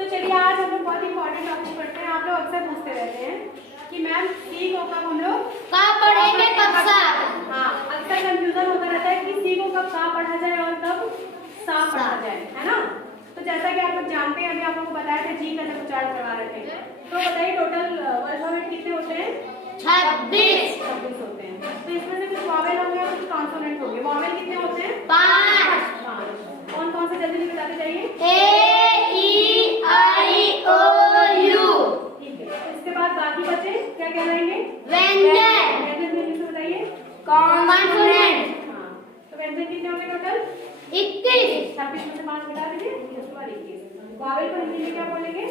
तो चलिए आज हम लोग बहुत इंपॉर्टेंट टॉपिक पढ़ते हैं। आप लोग अक्सर पूछते रहते हैं कि मैम सी को कब हम लोग कहाँ पढ़ेंगे, कब सा? हाँ, अक्सर कंफ्यूजन होता रहता है कि सी को कब कहाँ पढ़ा जाए और कब सा पढ़ा जाए, है ना। तो जैसा कि आप लोग जानते हैं, अभी आप लोगों को बताया था जी का जब उच्चारण करवा रहे थे, तो बताइए टोटल अल्फाबेट कितने होते हैं? 26 होते हैं। तो इसमें से कुछ वॉवेल होंगे और कुछ कॉन्सोनेंट होंगे। वॉवेल कितने होते हैं? 5। कौन कौन से जल्दी बताते जाइए। A E I O U। ठीक है, इसके बाद बाकी बचे क्या कहलाएंगे? व्यंजन। व्यंजन में से बताइए। कॉन्सोनेंट। हाँ, तो व्यंजन कितने होंगे टोटल? 21। 26 में से 5 घटा दीजिए, उसके बाद 21। वॉवेल को हिंदी में क्या बोलेंगे?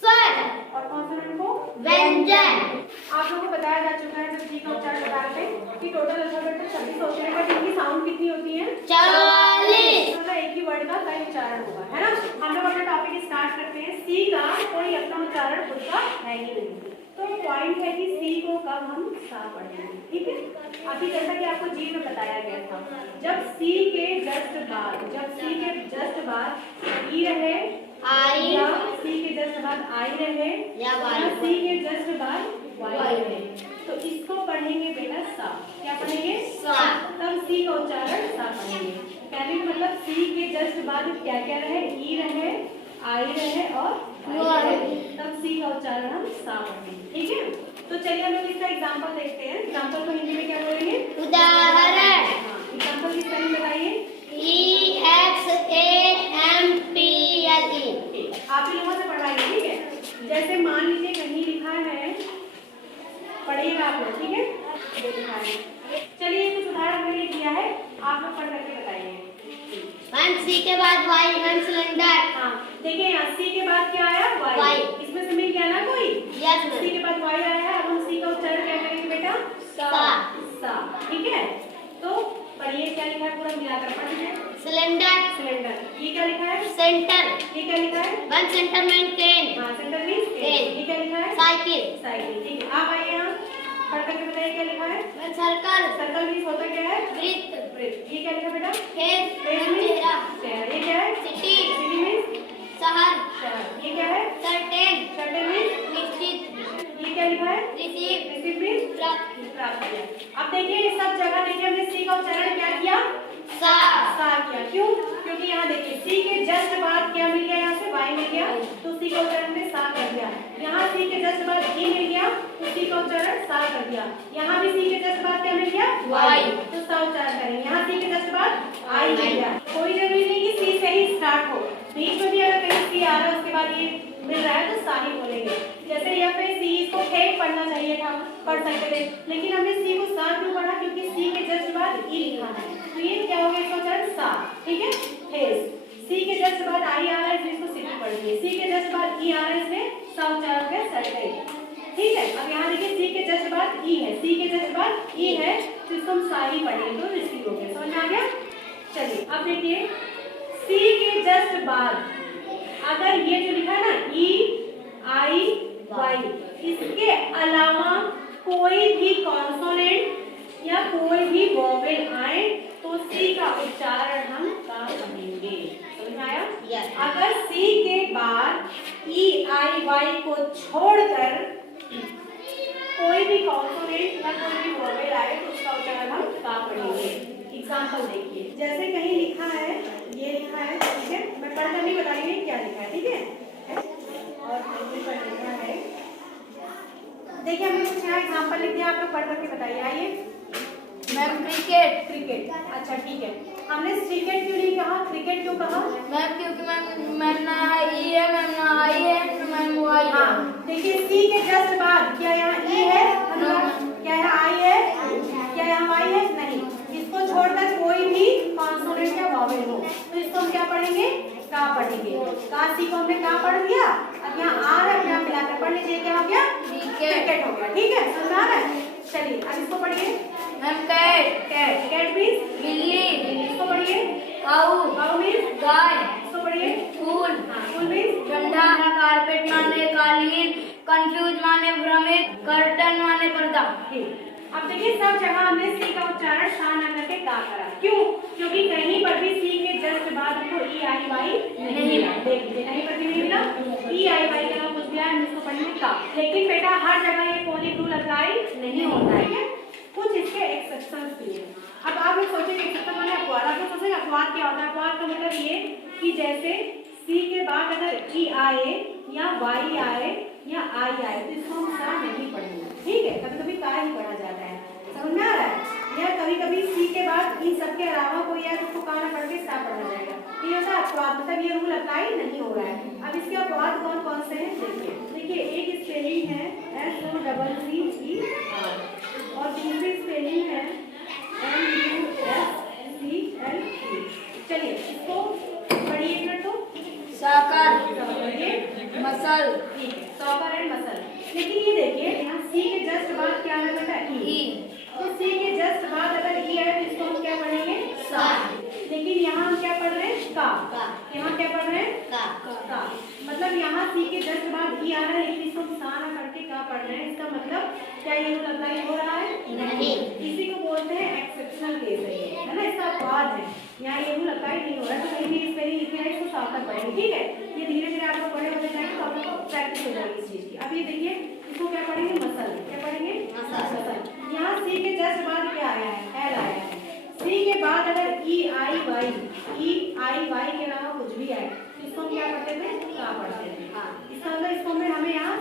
स्वर। और कॉन्सोनेंट को व्यंजन। आप लोगों को बताया जा चुका है जब जी का उच्चारण बता रहे थे कि टोटल अल्फाबेट में 26 होते हैं, बट इनकी साउंड कितनी होती है? 44। मतलब एक ही वर्ड का कई उच्चारण होगा, है ना। हम लोग अपना टॉपिक स्टार्ट करते हैं। सी का कोई अपना उच्चारण खुद का है ही नहीं, तो पॉइंट है कि सी को कब हम सा पढ़ेंगे, ठीक है। अभी जैसा कि आपको जी में बताया गया था, जब सी के जस्ट बाद ई रहे, आई या सी के जस्ट बाद आई रहे, या वाई। सी के जस्ट बाद वाई रहे, तो इसको पढ़ेंगे बेटा सा। क्या पढ़ेंगे? सा। तब सी का उच्चारण सा पढ़ेंगे। कहने का मतलब सी के जस्ट बाद क्या क्या रहे? ई रहे, आई रहे और वाई रहे, तब सी का उच्चारण हम सा पढ़ेंगे, ठीक है। तो चलिए हम लोग इसका एग्जांपल देखते हैं। एग्जांपल को हिंदी में क्या बोलेंगे? उदाहरण। एग्जांपल की स्पेलिंग बताइए। EXAMPLE। आप ही लोगों से पढ़वाइए, ठीक है। जैसे मान लीजिए कहीं लिखा है, पढ़िएगा आप लोग, ठीक है। ये लिखा है, चलिए कुछ उदाहरण मैंने दिया है, आप लोग पढ़ करके बताइए। 1C के बाद वाई, 1 सिलेंडर। हाँ, देखिए यहाँ सी के बाद क्या आया? वाई। वाई। इसमें से मिल गया ना कोई? यस। सी के बाद वाई आया है। अब हम सी का उच्चारण क्या करेंगे बेटा? सा, ठीक है। तो पढ़िए क्या लिखा है, पूरा मिलाकर पढ़ लीजिए। सिलेंडर। ये क्या लिखा है? सेंटर। ये क्या लिखा है? 1 सेंटर में केन। हाँ, सेंटर मींस केन। ये क्या लिखा है? साइकिल। ठीक है। आप आइए यहाँ, पढ़ करके बताइए क्या लिखा है? सर्कल। मींस होता क्या है? वृत्त। ये क्या लिखा बेटा? फेस। चेहरा। चेहरा। ये क्या है? सिटी। मींस शहर। ये क्या है? सर्टेन। मींस निश्चित। ये क्या लिखा है? रिसीव। मींस प्राप्त किया। अब देखिए सब जगह देखिए हमने सी का उच्चारण क्या किया? सा किया। क्यों? क्योंकि यहाँ देखिए सी के जस्ट बाद क्या मिल गया? यहाँ से वाई मिल गया, तो सी का उच्चारण में सा कर दिया। यहाँ सी के जस्ट बाद ई मिल गया, तो सी का उच्चारण सा कर दिया। यहाँ भी सी के जस्ट बाद क्या मिल गया? वाई, तो सा उच्चारण करेंगे। यहाँ सी के जस्ट बाद आई मिल गया। कोई जरूरी नहीं कि सी से ही स्टार्ट हो, बीच में भी अगर कहीं सी आ रहा है उसके बाद ये मिल रहा है तो सा ही बोलेंगे। जैसे यहाँ पे सी को फेक पढ़ना चाहिए था, पढ़ सकते थे, लेकिन हमने सी को सा क्यों पढ़ा? क्योंकि सी के जस्ट बाद ई लिखा है, तो ये क्या हो गया? इसका उच्चारण सा, ठीक है। सी के जस्ट बाद आई आ रहा है, इसलिए इसको सिटी पढ़ेंगे। सी के जस्ट बाद ई आ रहा है, इसमें सा उच्चारण हो गया सर्टेन, ठीक है। अब यहाँ देखिए सी के जस्ट बाद ई है, सी के जस्ट बाद ई है, तो इसको हम सा ही पढ़ेंगे, तो रिसीव हो गया। समझ में आ गया? चलिए अब देखिए सी के जस्ट बाद अगर ये जो लिखा है ना ई आई वाई, इसके अलावा कोई भी कॉन्सोनेंट या कोई भी वोवेल आए तो सी का उच्चारण हम का पढ़ेंगे। समझ में आया? Yes. अगर सी के बाद ई आई वाई को छोड़कर कोई भी कॉन्सोनेंट या कोई भी वोवेल आए तो उसका उच्चारण हम का पढ़ेंगे। एग्जाम्पल देखिए, जैसे कहीं लिखा है, ये लिखा है, ठीक है, मैं पढ़कर नहीं बताऊंगी क्या लिखा है, ठीक है। और पर लिखा है, देखिए हमने कुछ यहाँ एग्जाम्पल लिख दिया, आप लोग पढ़ करके बताइए। आइए मैम क्रिकेट। अच्छा ठीक है, हमने क्रिकेट क्यों नहीं कहा? क्रिकेट क्यों कहा? मैम क्योंकि मैम ना ई है, मैम ना आई है, मैम वाई है। हाँ, देखिए सी के जस्ट बाद क्या यहाँ ई है? क्या यहाँ आई है? क्या यहाँ वाई है? नहीं। इसको छोड़कर कोई भी कॉन्सोनेंट या वोवेल हो तो इसको हम क्या पढ़ेंगे? का पढ़ेंगे। का सी को हमने का पढ़ दिया। अब यहाँ आ रहा है, अपने आप मिलाकर पढ़ लीजिए, क्या हो गया? क्रिकेट हो गया, ठीक है। समझ आ रहा है? चलिए अब इसको पढ़िए। मैम कैट मींस बिल्ली। इसको पढ़िए। काऊ मींस गाय। इसको पढ़िए। फूल मींस डंडा। कारपेट माने कालीन। कंफ्यूज माने भ्रमित। कर्टन माने पर्दा। अब देखिए सब जगह हमने सी का उच्चारण सा न करके का करा। क्यों? क्योंकि कहीं पर भी सी के जस्ट बाद हमको ई आई वाई नहीं मिला। देख लीजिए कहीं पर भी नहीं मिला। लेकिन बेटा हर जगह ये फोनिक रूल अप्लाई नहीं होता है, कुछ इसके एक्सेप्शंस भी हैं। अब आप लोग सोचेंगे एक्सेप्शन माने अपवाद, आप लोग सोचेंगे अपवाद क्या होता है। अपवाद का मतलब ये कि जैसे सी के बाद अगर ई आए या वाई आए या आई आए तो इसको हम सा नहीं पढ़ेंगे, ठीक है। कभी कभी का ही पढ़ा जाता है, समझ में आ रहा है। या कभी कभी सी के बाद इन सब के अलावा कोई आए तो उसको का ना पढ़ के सा पढ़ा जाएगा। ये होता है अपवाद, मतलब ये रूल अप्लाई नहीं हो रहा है। अब इसके अपवाद कौन कौन से हैं देखिए। एक स्पेलिंग है SOCCER और दूसरी स्पेलिंग है MUSCLE। चलिए इसको पढ़िए एक मिनट तो। साकर, ये मसल, ठीक है, सॉकर एंड मसल। लेकिन ये देखिए यहाँ सी के जस्ट बाद क्या है बेटा, ई। तो सी के जस्ट बाद अगर ई आए तो इसको हम क्या पढ़ेंगे, सा। लेकिन यहाँ हम क्या पढ़ रहे हैं, का। यहाँ क्या पढ़ रहे हैं, का। मतलब यहाँ सी के जस्ट बाद ई आ रहा है लेकिन इसको हम सा ना करके का पढ़ रहे हैं। इसका मतलब क्या ये रूल अप्लाई हो रहा है, नहीं। इसी को बोलते हैं एक्सेप्शनल केस है ना, इसका अपवाद है। यहाँ ये रूल अप्लाई नहीं हो रहा है तो कहीं भी स्पेलिंग लिखे हैं इसको साफ कर पढ़ेंगे, ठीक है। ये धीरे धीरे आप लोग बड़े होते जाएंगे तो आप लोग प्रैक्टिस हो जाएगी इस चीज की। अब ये देखिए इसको क्या पढ़ेंगे, मसल। क्या पढ़ेंगे, मसल। यहाँ सी के जस्ट बाद क्या आया है, एल आया है। सी के बाद अगर ई आई वाई के अलावा कुछ भी आए तो इसको हम क्या पढ़ते थे, का पढ़ते थे। इसका मतलब इसको हमें यहाँ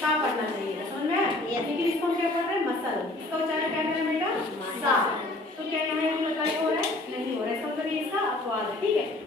का पढ़ना चाहिए, समझ में आया? लेकिन इसको हम क्या पढ़ रहे हैं, मसल। इसका उच्चारण क्या करें बेटा, सा।